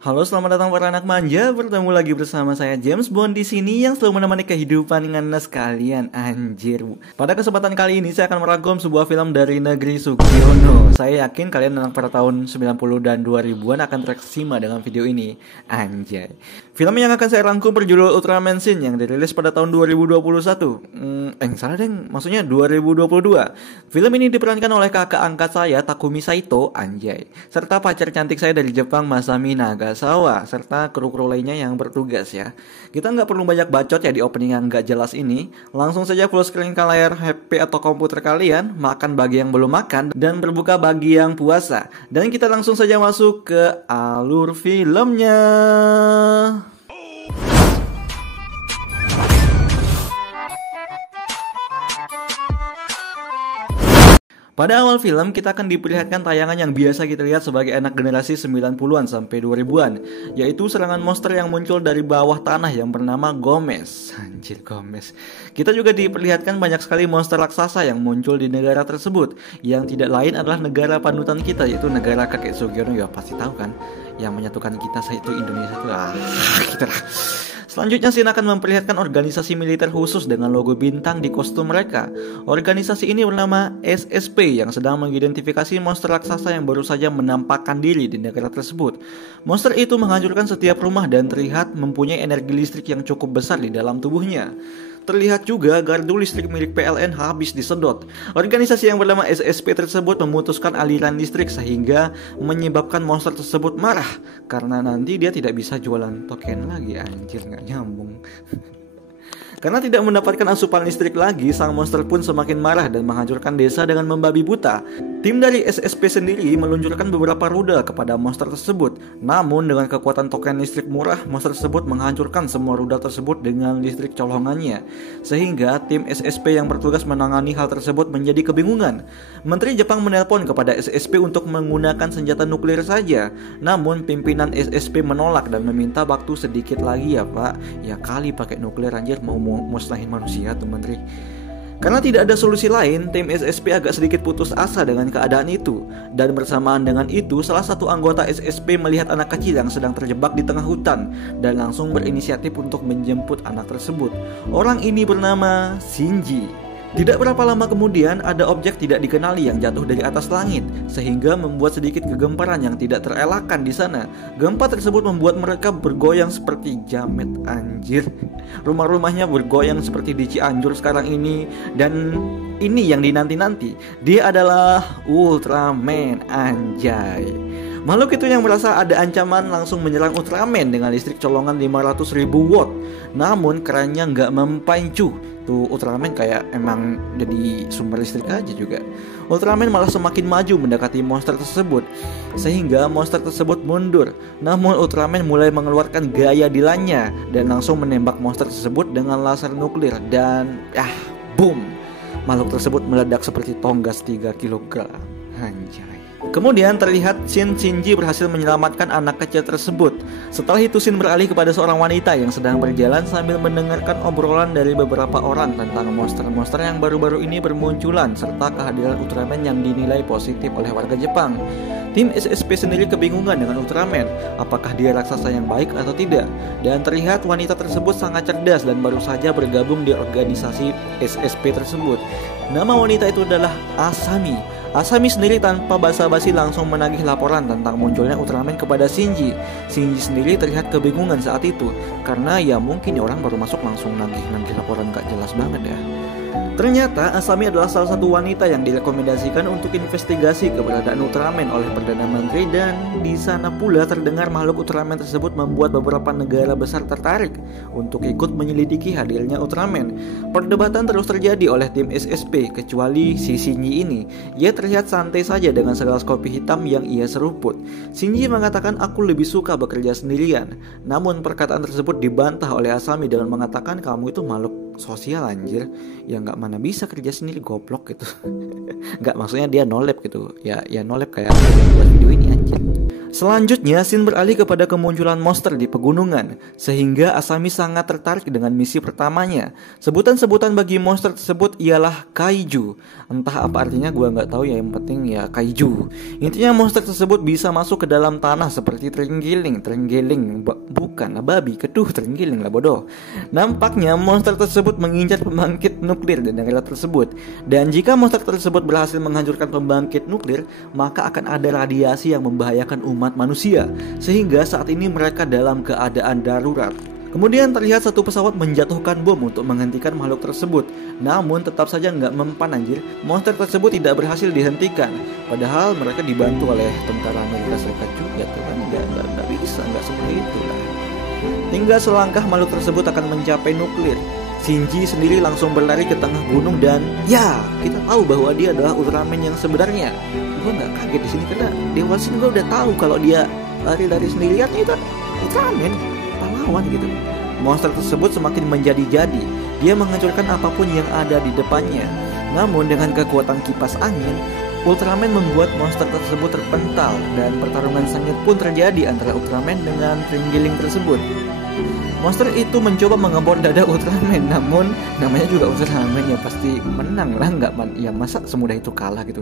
Halo, selamat datang para anak manja. Bertemu lagi bersama saya James Bond di sini yang selalu menemani kehidupan Anda sekalian. Anjir. Pada kesempatan kali ini saya akan meragam sebuah film dari negeri Sugiono. Saya yakin kalian anak pada tahun 90 dan 2000-an akan tereksima dengan video ini. Anjay. Film yang akan saya rangkum berjudul Ultraman Shin yang dirilis pada tahun 2021. Salah deng, maksudnya 2022. Film ini diperankan oleh kakak angkat saya Takumi Saito, anjay, serta pacar cantik saya dari Jepang Masami Nagasawa, serta kru-kru lainnya yang bertugas ya. Kita nggak perlu banyak bacot ya di opening yang nggak jelas ini. Langsung saja full screen ke layar HP atau komputer kalian, makan bagi yang belum makan, dan berbuka bagi yang puasa. Dan kita langsung saja masuk ke alur filmnya. Pada awal film, kita akan diperlihatkan tayangan yang biasa kita lihat sebagai anak generasi 90-an sampai 2000-an, yaitu serangan monster yang muncul dari bawah tanah yang bernama Gomez. Anjir, Gomez. Kita juga diperlihatkan banyak sekali monster raksasa yang muncul di negara tersebut, yang tidak lain adalah negara panutan kita, yaitu negara kakek Sugiono. Ya pasti tahu kan, yang menyatukan kita yaitu Indonesia itu. Gitu lah. Selanjutnya Shin akan memperlihatkan organisasi militer khusus dengan logo bintang di kostum mereka. Organisasi ini bernama SSP yang sedang mengidentifikasi monster raksasa yang baru saja menampakkan diri di negara tersebut. Monster itu menghancurkan setiap rumah dan terlihat mempunyai energi listrik yang cukup besar di dalam tubuhnya. Terlihat juga gardu listrik milik PLN habis disedot. Organisasi yang bernama SSP tersebut memutuskan aliran listrik sehingga menyebabkan monster tersebut marah karena nanti dia tidak bisa jualan token lagi. Anjir, nggak nyambung. Karena tidak mendapatkan asupan listrik lagi, sang monster pun semakin marah dan menghancurkan desa dengan membabi buta. Tim dari SSP sendiri meluncurkan beberapa rudal kepada monster tersebut. Namun dengan kekuatan token listrik murah, monster tersebut menghancurkan semua rudal tersebut dengan listrik colongannya. Sehingga tim SSP yang bertugas menangani hal tersebut menjadi kebingungan. Menteri Jepang menelpon kepada SSP untuk menggunakan senjata nuklir saja. Namun pimpinan SSP menolak dan meminta waktu sedikit lagi ya pak. Ya kali pakai nuklir anjir, mau musnahin manusia tuh menteri. Karena tidak ada solusi lain, tim SSP agak sedikit putus asa dengan keadaan itu. Dan bersamaan dengan itu, salah satu anggota SSP melihat anak kecil yang sedang terjebak di tengah hutan dan langsung berinisiatif untuk menjemput anak tersebut. Orang ini bernama Shinji. Tidak berapa lama kemudian ada objek tidak dikenali yang jatuh dari atas langit sehingga membuat sedikit kegemparan yang tidak terelakkan di sana. Gempa tersebut membuat mereka bergoyang seperti jamet anjir. Rumah-rumahnya bergoyang seperti di Cianjur sekarang ini. Dan ini yang dinanti-nanti. Dia adalah Ultraman anjay. Makhluk itu yang merasa ada ancaman langsung menyerang Ultraman dengan listrik colongan 500.000 watt. Namun kerannya nggak mempancu. Tuh Ultraman kayak emang jadi sumber listrik aja juga. Ultraman malah semakin maju mendekati monster tersebut sehingga monster tersebut mundur. Namun Ultraman mulai mengeluarkan gaya dilannya dan langsung menembak monster tersebut dengan laser nuklir dan boom. Makhluk tersebut meledak seperti tonggas 3 kg. Anjay. Kemudian terlihat Shinji berhasil menyelamatkan anak kecil tersebut. Setelah itu Shin beralih kepada seorang wanita yang sedang berjalan sambil mendengarkan obrolan dari beberapa orang tentang monster-monster yang baru-baru ini bermunculan serta kehadiran Ultraman yang dinilai positif oleh warga Jepang. Tim SSP sendiri kebingungan dengan Ultraman, apakah dia raksasa yang baik atau tidak. Dan terlihat wanita tersebut sangat cerdas dan baru saja bergabung di organisasi SSP tersebut. Nama wanita itu adalah Asami. Asami sendiri tanpa basa-basi langsung menagih laporan tentang munculnya Ultraman kepada Shinji. Shinji sendiri terlihat kebingungan saat itu karena ya mungkin orang baru masuk langsung nagih laporan gak jelas banget ya. Ternyata Asami adalah salah satu wanita yang direkomendasikan untuk investigasi keberadaan Ultraman oleh Perdana Menteri, dan di sana pula terdengar makhluk Ultraman tersebut membuat beberapa negara besar tertarik untuk ikut menyelidiki hadirnya Ultraman. Perdebatan terus terjadi oleh tim SSP kecuali si Shinji ini. Ia terlihat santai saja dengan segelas kopi hitam yang ia seruput. Shinji mengatakan aku lebih suka bekerja sendirian. Namun perkataan tersebut dibantah oleh Asami dengan mengatakan kamu itu makhluk sosial anjir, ya nggak mana bisa kerja sendiri goblok gitu. Nggak, maksudnya dia no lab gitu ya no lab kayak buat video ini anjir. Selanjutnya, scene beralih kepada kemunculan monster di pegunungan, sehingga Asami sangat tertarik dengan misi pertamanya. Sebutan-sebutan bagi monster tersebut ialah kaiju. Entah apa artinya gue nggak tahu ya, yang penting ya kaiju. Intinya monster tersebut bisa masuk ke dalam tanah seperti terenggiling, bukan babi, keduh terenggiling lah bodoh. Nampaknya monster tersebut mengincar pembangkit nuklir di negara tersebut. Dan jika monster tersebut berhasil menghancurkan pembangkit nuklir, maka akan ada radiasi yang membahayakan umat manusia, sehingga saat ini mereka dalam keadaan darurat. Kemudian terlihat satu pesawat menjatuhkan bom untuk menghentikan makhluk tersebut. Namun tetap saja nggak mempan anjir. Monster tersebut tidak berhasil dihentikan. Padahal mereka dibantu oleh tentara Amerika Serikat juga tuh kan. Nggak bisa, nggak semudah itu lah. Tinggal selangkah makhluk tersebut akan mencapai nuklir. Shinji sendiri langsung berlari ke tengah gunung dan ya, kita tahu bahwa dia adalah Ultraman yang sebenarnya. Gue nggak kaget di sini karena di awal scene gue udah tahu kalau dia lari-lari sendirian itu Ultraman, pahlawan gitu. Monster tersebut semakin menjadi-jadi. Dia menghancurkan apapun yang ada di depannya. Namun dengan kekuatan kipas angin, Ultraman membuat monster tersebut terpental dan pertarungan sengit pun terjadi antara Ultraman dengan terenggiling tersebut. Monster itu mencoba mengebor dada Ultraman, namun namanya juga Ultraman ya pasti menang lah, ya masa semudah itu kalah gitu.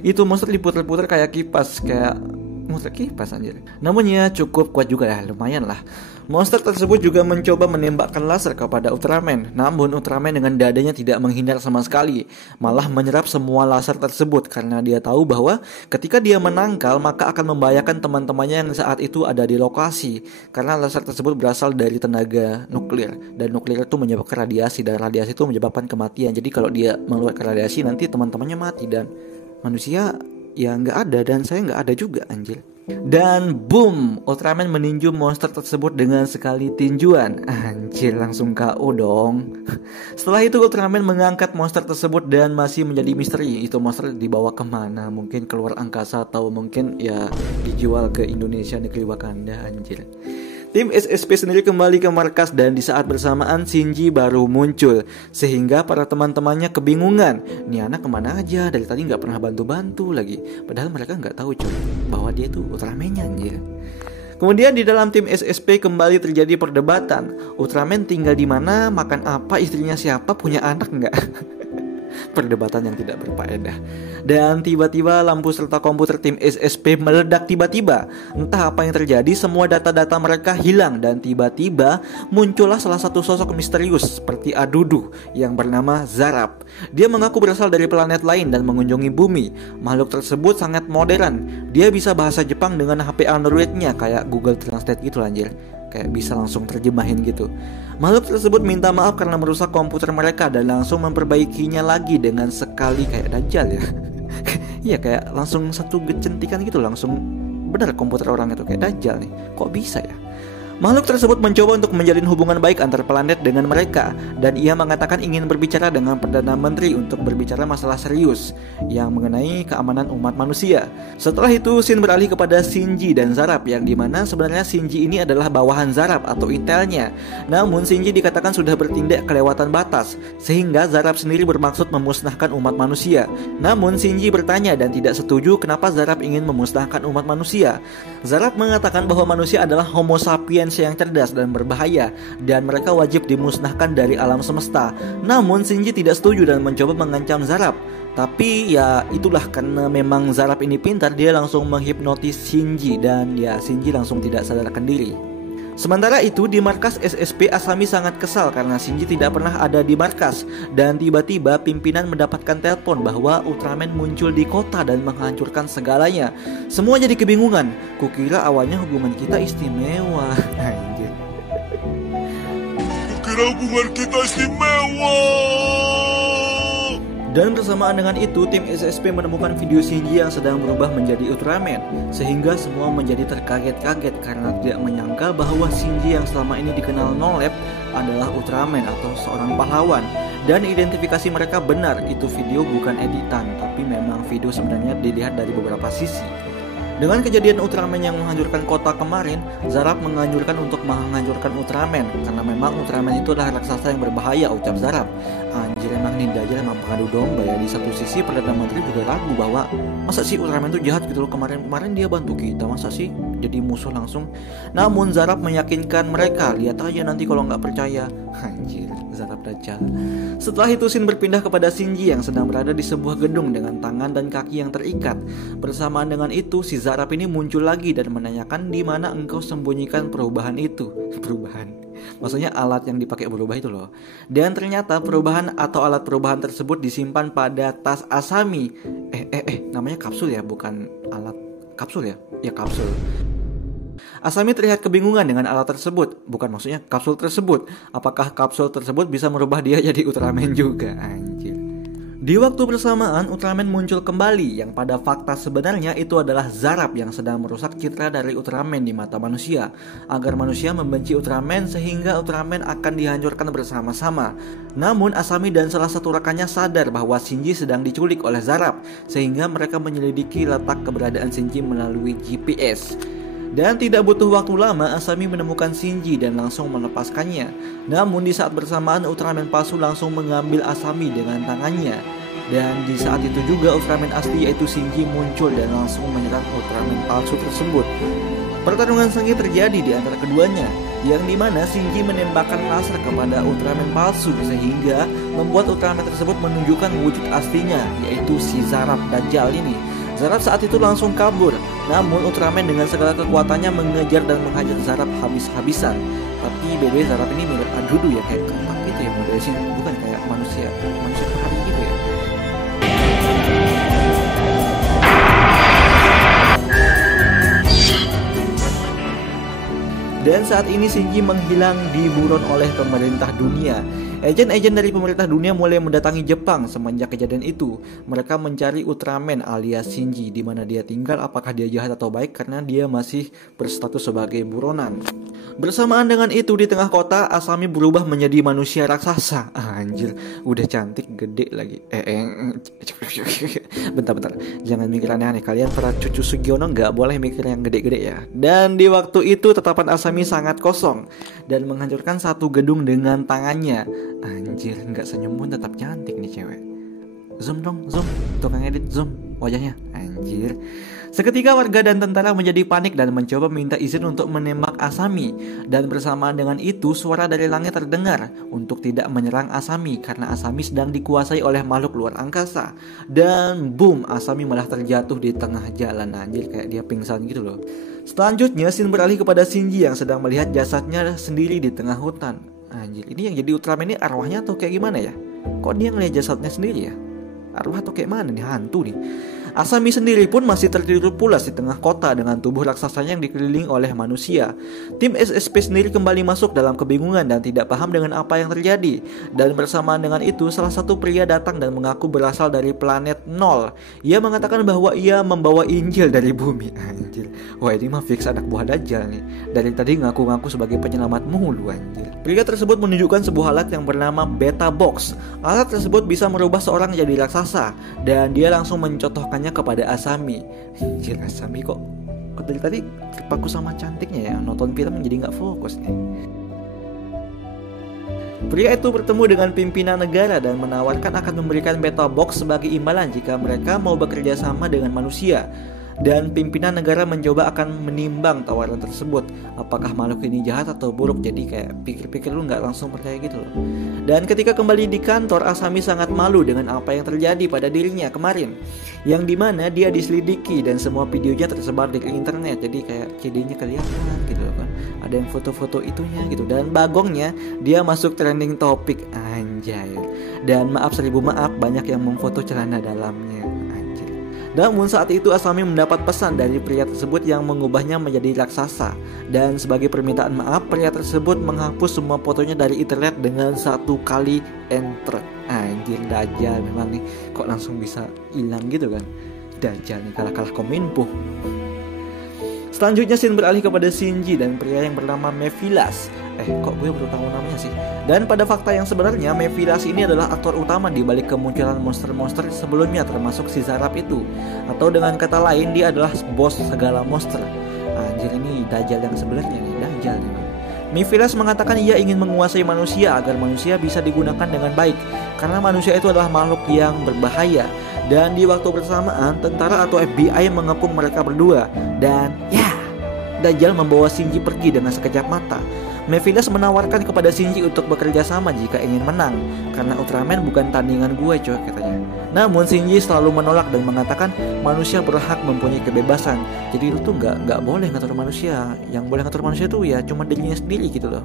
Itu monster diputer-puter kayak kipas, kayak monster kipas anjir. Namun ya cukup kuat juga ya, lumayan lah. Monster tersebut juga mencoba menembakkan laser kepada Ultraman, namun Ultraman dengan dadanya tidak menghindar sama sekali, malah menyerap semua laser tersebut karena dia tahu bahwa ketika dia menangkal maka akan membahayakan teman-temannya yang saat itu ada di lokasi, karena laser tersebut berasal dari tenaga nuklir dan nuklir itu menyebabkan radiasi dan radiasi itu menyebabkan kematian. Jadi kalau dia mengeluarkan radiasi nanti teman-temannya mati dan manusia ya nggak ada dan saya nggak ada juga anjir. Dan boom, Ultraman meninju monster tersebut dengan sekali tinjuan. Anjir, langsung KO dong. Setelah itu Ultraman mengangkat monster tersebut dan masih menjadi misteri. Itu monster dibawa kemana? Mungkin keluar angkasa atau mungkin ya dijual ke Indonesia, negeri Wakanda anjir. Tim SSP sendiri kembali ke markas dan di saat bersamaan Shinji baru muncul, sehingga para teman-temannya kebingungan. Nih anak kemana aja, dari tadi gak pernah bantu-bantu lagi. Padahal mereka gak tahu cuy bahwa dia tuh Ultraman-nya anjir. Kemudian di dalam tim SSP kembali terjadi perdebatan. Ultraman tinggal di mana, makan apa, istrinya siapa, punya anak nggak? Perdebatan yang tidak berfaedah. Dan tiba-tiba lampu serta komputer tim SSP meledak tiba-tiba. Entah apa yang terjadi, semua data-data mereka hilang. Dan tiba-tiba muncullah salah satu sosok misterius seperti Adudu yang bernama Zarab. Dia mengaku berasal dari planet lain dan mengunjungi bumi. Makhluk tersebut sangat modern. Dia bisa bahasa Jepang dengan HP Android-nya, kayak Google Translate gitu anjir. Kayak bisa langsung terjemahin gitu. Makhluk tersebut minta maaf karena merusak komputer mereka dan langsung memperbaikinya lagi dengan sekali kayak Dajjal ya. Iya kayak langsung satu gecentikan gitu, langsung benar komputer orang itu kayak Dajjal nih. Kok bisa ya? Makhluk tersebut mencoba untuk menjalin hubungan baik antar planet dengan mereka, dan ia mengatakan ingin berbicara dengan Perdana Menteri untuk berbicara masalah serius yang mengenai keamanan umat manusia. Setelah itu scene beralih kepada Shinji dan Zarab, yang dimana sebenarnya Shinji ini adalah bawahan Zarab atau intelnya. Namun Shinji dikatakan sudah bertindak kelewatan batas, sehingga Zarab sendiri bermaksud memusnahkan umat manusia. Namun Shinji bertanya dan tidak setuju kenapa Zarab ingin memusnahkan umat manusia. Zarab mengatakan bahwa manusia adalah homo sapiens yang cerdas dan berbahaya, dan mereka wajib dimusnahkan dari alam semesta. Namun Shinji tidak setuju dan mencoba mengancam Zarab. Tapi ya itulah, karena memang Zarab ini pintar, dia langsung menghipnotis Shinji dan ya Shinji langsung tidak sadarkan diri. Sementara itu di markas SSP, Asami sangat kesal karena Shinji tidak pernah ada di markas. Dan tiba-tiba pimpinan mendapatkan telepon bahwa Ultraman muncul di kota dan menghancurkan segalanya. Semua jadi kebingungan. Kukira awalnya hubungan kita istimewa. Anjir. Kukira hubungan kita istimewa. Dan bersamaan dengan itu, tim SSP menemukan video Shinji yang sedang berubah menjadi Ultraman, sehingga semua menjadi terkaget-kaget karena tidak menyangka bahwa Shinji yang selama ini dikenal no-lab adalah Ultraman atau seorang pahlawan. Dan identifikasi mereka benar, itu video bukan editan, tapi memang video sebenarnya dilihat dari beberapa sisi. Dengan kejadian Ultraman yang menghancurkan kota kemarin, Zarab menganjurkan untuk menghancurkan Ultraman karena memang Ultraman itu adalah raksasa yang berbahaya, ucap Zarab. Anjir, emang Ninja aja emang pengadu domba ya. Di satu sisi Perdana Menteri juga ragu bahwa masa sih Ultraman itu jahat gitu loh, kemarin dia bantu kita, masa sih jadi musuh langsung. Namun Zarab meyakinkan mereka, lihat aja nanti kalau nggak percaya. Anjir, Zarab Dajjal. Setelah itu Shin berpindah kepada Shinji yang sedang berada di sebuah gedung dengan tangan dan kaki yang terikat. Bersamaan dengan itu si Zarab ini muncul lagi dan menanyakan di mana engkau sembunyikan perubahan itu. Perubahan, maksudnya alat yang dipakai berubah itu loh. Dan ternyata perubahan atau alat perubahan tersebut disimpan pada tas Asami. Namanya kapsul ya, bukan alat. Kapsul ya? Ya kapsul. Asami terlihat kebingungan dengan alat tersebut. Bukan, maksudnya kapsul tersebut. Apakah kapsul tersebut bisa merubah dia jadi Ultraman juga? Anjir. Di waktu bersamaan Ultraman muncul kembali, yang pada fakta sebenarnya itu adalah Zarab yang sedang merusak citra dari Ultraman di mata manusia, agar manusia membenci Ultraman sehingga Ultraman akan dihancurkan bersama-sama. Namun Asami dan salah satu rekannya sadar bahwa Shinji sedang diculik oleh Zarab, sehingga mereka menyelidiki letak keberadaan Shinji melalui GPS. Dan tidak butuh waktu lama, Asami menemukan Shinji dan langsung melepaskannya. Namun di saat bersamaan Ultraman palsu langsung mengambil Asami dengan tangannya. Dan di saat itu juga Ultraman asli yaitu Shinji muncul dan langsung menyerang Ultraman palsu tersebut. Pertarungan sengit terjadi di antara keduanya, yang dimana Shinji menembakkan laser kepada Ultraman palsu sehingga membuat Ultraman tersebut menunjukkan wujud aslinya, yaitu si Zarab Dajjal ini. Zarab saat itu langsung kabur, namun Ultraman dengan segala kekuatannya mengejar dan menghajar Zarab habis-habisan. Tapi BB Zarab ini mirip Adudu ya, kayak ketak gitu ya modelnya, bukan kayak manusia perhari gitu ya. Dan saat ini Shinji menghilang di buron oleh pemerintah dunia. Agen-agen dari pemerintah dunia mulai mendatangi Jepang semenjak kejadian itu. Mereka mencari Ultraman alias Shinji, di mana dia tinggal, apakah dia jahat atau baik karena dia masih berstatus sebagai buronan. Bersamaan dengan itu di tengah kota Asami berubah menjadi manusia raksasa. Anjir, udah cantik, gede lagi. Bentar, jangan mikir aneh-aneh. Kalian para cucu Sugiono nggak boleh mikir yang gede-gede ya. Dan di waktu itu tatapan Asami sangat kosong dan menghancurkan satu gedung dengan tangannya. Anjir, nggak senyum pun tetap cantik nih cewek. Zoom dong, zoom. Tukang edit, zoom wajahnya. Anjir. Seketika warga dan tentara menjadi panik dan mencoba minta izin untuk menembak Asami. Dan bersamaan dengan itu suara dari langit terdengar untuk tidak menyerang Asami karena Asami sedang dikuasai oleh makhluk luar angkasa. Dan boom, Asami malah terjatuh di tengah jalan. Anjir, kayak dia pingsan gitu loh. Selanjutnya Shin beralih kepada Shinji yang sedang melihat jasadnya sendiri di tengah hutan. Anjir, ini yang jadi Ultraman ini arwahnya atau kayak gimana ya? Kok dia ngelihat jasadnya sendiri ya? Arwah atau kayak mana nih, hantu nih? Asami sendiri pun masih tertidur pulas di tengah kota dengan tubuh raksasanya yang dikelilingi oleh manusia. Tim SSP sendiri kembali masuk dalam kebingungan dan tidak paham dengan apa yang terjadi. Dan bersamaan dengan itu salah satu pria datang dan mengaku berasal dari planet Nol. Ia mengatakan bahwa ia membawa Injil dari bumi. Anjir, wah ini mah fix anak buah Dajjal nih. Dari tadi ngaku-ngaku sebagai penyelamat mulu anjir. Pria tersebut menunjukkan sebuah alat yang bernama Beta Box. Alat tersebut bisa merubah seorang jadi raksasa. Dan dia langsung mencontohkannya kepada Asami. Anjir, Asami kok dari tadi terpaku sama cantiknya ya, nonton film jadi nggak fokus nih. Pria itu bertemu dengan pimpinan negara dan menawarkan akan memberikan Beta Box sebagai imbalan jika mereka mau bekerja sama dengan manusia. Dan pimpinan negara mencoba akan menimbang tawaran tersebut, apakah makhluk ini jahat atau buruk. Jadi kayak pikir-pikir lu gak langsung percaya gitu loh. Dan ketika kembali di kantor, Asami sangat malu dengan apa yang terjadi pada dirinya kemarin, yang dimana dia diselidiki dan semua videonya tersebar di internet. Jadi kayak CD-nya kelihatan gitu loh kan, ada yang foto-foto itunya gitu. Dan bagongnya dia masuk trending topik. Anjay. Dan maaf 1000 maaf, banyak yang memfoto celana dalamnya. Namun saat itu Asami mendapat pesan dari pria tersebut yang mengubahnya menjadi raksasa. Dan sebagai permintaan maaf, pria tersebut menghapus semua fotonya dari internet dengan satu kali enter. Anjir, Dajjal memang nih, kok langsung bisa hilang gitu kan. Dajjal nih kalah-kalah Kominfo. Selanjutnya Shin beralih kepada Shinji dan pria yang bernama Mephilas. Kok gue baru tahu namanya sih. Dan pada fakta yang sebenarnya, Mephilas ini adalah aktor utama di balik kemunculan monster-monster sebelumnya, termasuk si Zarab itu. Atau dengan kata lain, dia adalah bos segala monster. Anjir, ini Dajjal yang sebenarnya nih, Dajjal nih. Mephilas mengatakan ia ingin menguasai manusia agar manusia bisa digunakan dengan baik, karena manusia itu adalah makhluk yang berbahaya. Dan di waktu bersamaan, tentara atau FBI mengepung mereka berdua. Dan ya, Dajjal membawa Shinji pergi dengan sekejap mata. Mephilas menawarkan kepada Shinji untuk bekerja sama jika ingin menang, karena Ultraman bukan tandingan gue coy, katanya. Namun Shinji selalu menolak dan mengatakan manusia berhak mempunyai kebebasan. Jadi lu tuh nggak boleh ngatur manusia. Yang boleh ngatur manusia tuh ya cuma dirinya sendiri gitu loh.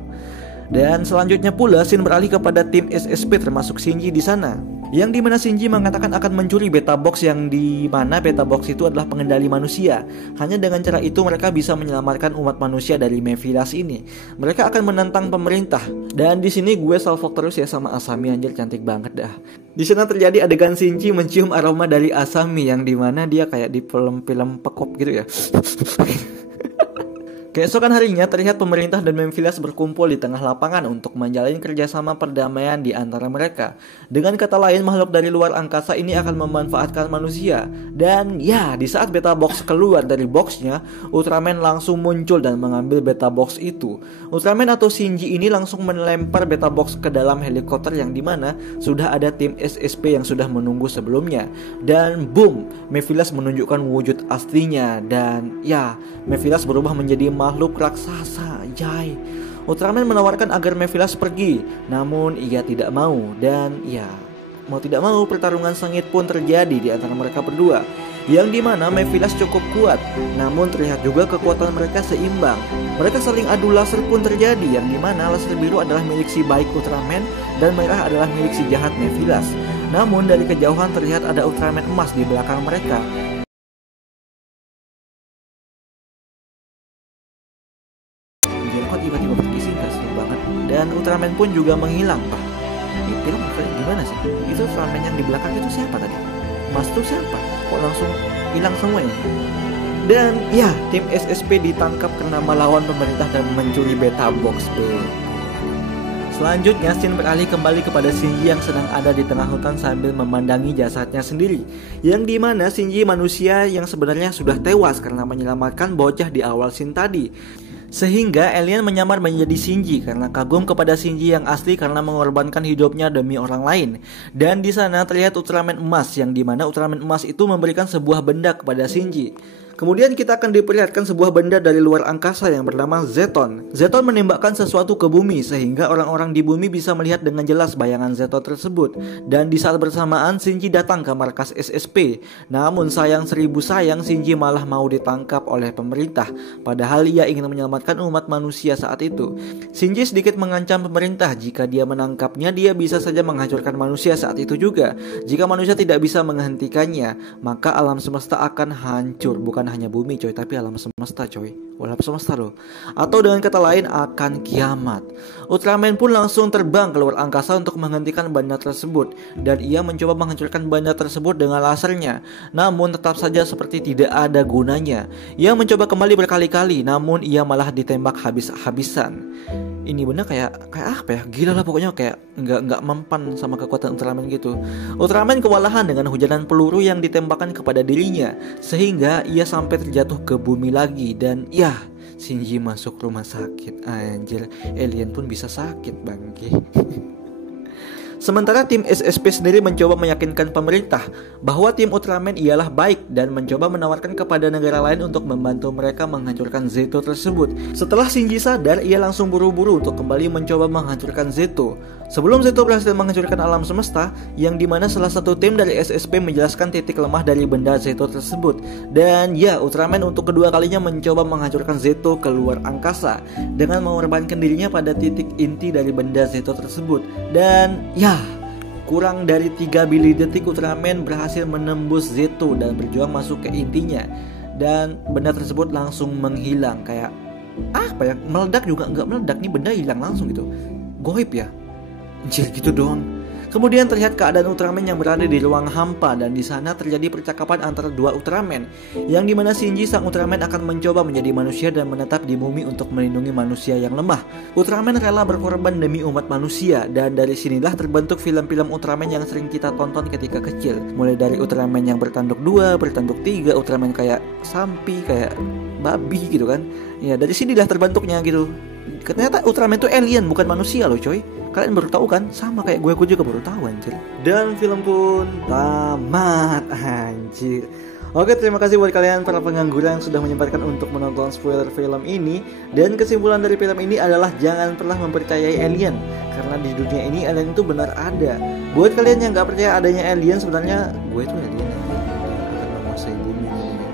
Dan selanjutnya pula scene beralih kepada tim SSP termasuk Shinji di sana. Yang dimana Shinji mengatakan akan mencuri beta box, yang dimana beta box itu adalah pengendali manusia. Hanya dengan cara itu mereka bisa menyelamatkan umat manusia dari Mephilas ini. Mereka akan menentang pemerintah. Dan di sini gue salvok terus ya sama Asami, anjir cantik banget dah. Di sana terjadi adegan Shinji mencium aroma dari Asami, yang dimana dia kayak di film-film pekop gitu ya. Keesokan harinya terlihat pemerintah dan Mephilas berkumpul di tengah lapangan untuk menjalin kerjasama perdamaian di antara mereka. Dengan kata lain, makhluk dari luar angkasa ini akan memanfaatkan manusia. Dan ya, di saat beta box keluar dari boxnya, Ultraman langsung muncul dan mengambil beta box itu. Ultraman atau Shinji ini langsung melempar beta box ke dalam helikopter, yang dimana sudah ada tim SSP yang sudah menunggu sebelumnya. Dan boom, Mephilas menunjukkan wujud aslinya. Dan ya, Mephilas berubah menjadi makhluk raksasa, jai. Ultraman menawarkan agar Mephilas pergi, namun ia tidak mau. Dan ya, mau tidak mau pertarungan sengit pun terjadi di antara mereka berdua, yang dimana Mephilas cukup kuat, namun terlihat juga kekuatan mereka seimbang. Mereka saling adu laser pun terjadi, yang dimana laser biru adalah milik si baik Ultraman dan merah adalah milik si jahat Mephilas. Namun dari kejauhan terlihat ada Ultraman emas di belakang mereka. Tiba-tiba pergi sih, seru banget. Dan Ultraman pun juga menghilang, Pak. Ini film gimana sih? Itu Ultraman yang di belakang itu siapa tadi? Mas tuh siapa? Kok langsung hilang semuanya? Dan ya, tim SSP ditangkap karena melawan pemerintah dan mencuri beta box. Selanjutnya scene beralih kembali kepada Shinji yang sedang ada di tengah hutan sambil memandangi jasadnya sendiri, yang dimana Shinji manusia yang sebenarnya sudah tewas karena menyelamatkan bocah di awal scene tadi. Sehingga alien menyamar menjadi Shinji karena kagum kepada Shinji yang asli karena mengorbankan hidupnya demi orang lain. Dan di sana terlihat Ultraman emas, yang dimana Ultraman emas itu memberikan sebuah benda kepada Shinji. Kemudian kita akan diperlihatkan sebuah benda dari luar angkasa yang bernama Zeton. Zeton menembakkan sesuatu ke bumi sehingga orang-orang di bumi bisa melihat dengan jelas bayangan Zeton tersebut. Dan di saat bersamaan Shinji datang ke markas SSP. Namun sayang seribu sayang, Shinji malah mau ditangkap oleh pemerintah, padahal ia ingin menyelamatkan umat manusia saat itu. Shinji sedikit mengancam pemerintah, jika dia menangkapnya dia bisa saja menghancurkan manusia saat itu juga. Jika manusia tidak bisa menghentikannya, maka alam semesta akan hancur. Bukan hanya bumi coy, tapi alam semesta coy. Alam semesta loh. Atau dengan kata lain akan kiamat. Ultraman pun langsung terbang keluar angkasa untuk menghentikan benda tersebut. Dan ia mencoba menghancurkan benda tersebut dengan lasernya. Namun tetap saja seperti tidak ada gunanya. Ia mencoba kembali berkali-kali, namun ia malah ditembak habis-habisan. Ini benda kayak apa ya? Gila lah pokoknya, kayak nggak mempan sama kekuatan Ultraman gitu. Ultraman kewalahan dengan hujanan peluru yang ditembakkan kepada dirinya, sehingga ia sampai terjatuh ke bumi lagi. Dan ya, Shinji masuk rumah sakit. Anjir, alien pun bisa sakit bangke. Sementara tim SSP sendiri mencoba meyakinkan pemerintah bahwa tim Ultraman ialah baik dan mencoba menawarkan kepada negara lain untuk membantu mereka menghancurkan Zeto tersebut. Setelah Shinji sadar, ia langsung buru-buru untuk kembali mencoba menghancurkan Zeto. Sebelum Zeto berhasil menghancurkan alam semesta, yang dimana salah satu tim dari SSP menjelaskan titik lemah dari benda Zeto tersebut. Dan ya, Ultraman untuk kedua kalinya mencoba menghancurkan Zeto ke luar angkasa dengan mengorbankan dirinya pada titik inti dari benda Zeto tersebut. Dan ya, kurang dari 3 mili detik Ultraman berhasil menembus Zeto dan berjuang masuk ke intinya. Dan benda tersebut langsung menghilang. Kayak apa ya, meledak juga nggak meledak, nih benda hilang langsung gitu. Goib ya, anjir gitu doang. Kemudian terlihat keadaan Ultraman yang berada di ruang hampa dan di sana terjadi percakapan antara dua Ultraman yang dimana Shinji sang Ultraman akan mencoba menjadi manusia dan menetap di bumi untuk melindungi manusia yang lemah. Ultraman rela berkorban demi umat manusia dan dari sinilah terbentuk film-film Ultraman yang sering kita tonton ketika kecil. Mulai dari Ultraman yang bertanduk 2, bertanduk 3, Ultraman kayak sapi, kayak babi gitu kan. Ya dari sinilah terbentuknya gitu. Ternyata Ultraman itu alien bukan manusia loh coy. Kalian baru tahu kan? Sama kayak gue juga baru tahu anjir. Dan film pun tamat anjir. Oke, terima kasih buat kalian para pengangguran yang sudah menyempatkan untuk menonton spoiler film ini. Dan kesimpulan dari film ini adalah jangan pernah mempercayai alien, karena di dunia ini alien itu benar ada. Buat kalian yang gak percaya adanya alien, sebenarnya gue itu alien akan menguasai bumi ini.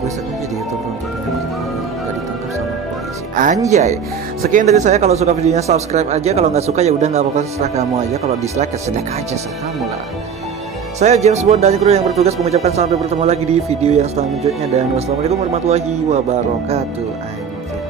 Gue sengaja dia turun untuk gak ditangkap sama polisi. Anjay. Sekian dari saya. Kalau suka videonya subscribe aja, kalau nggak suka ya udah nggak apa-apa, serah kamu aja. Kalau dislike ya selek aja, serah kamu lah. Saya James Bond dari kru yang bertugas mengucapkan sampai bertemu lagi di video yang selanjutnya dan wassalamualaikum warahmatullahi wabarakatuh.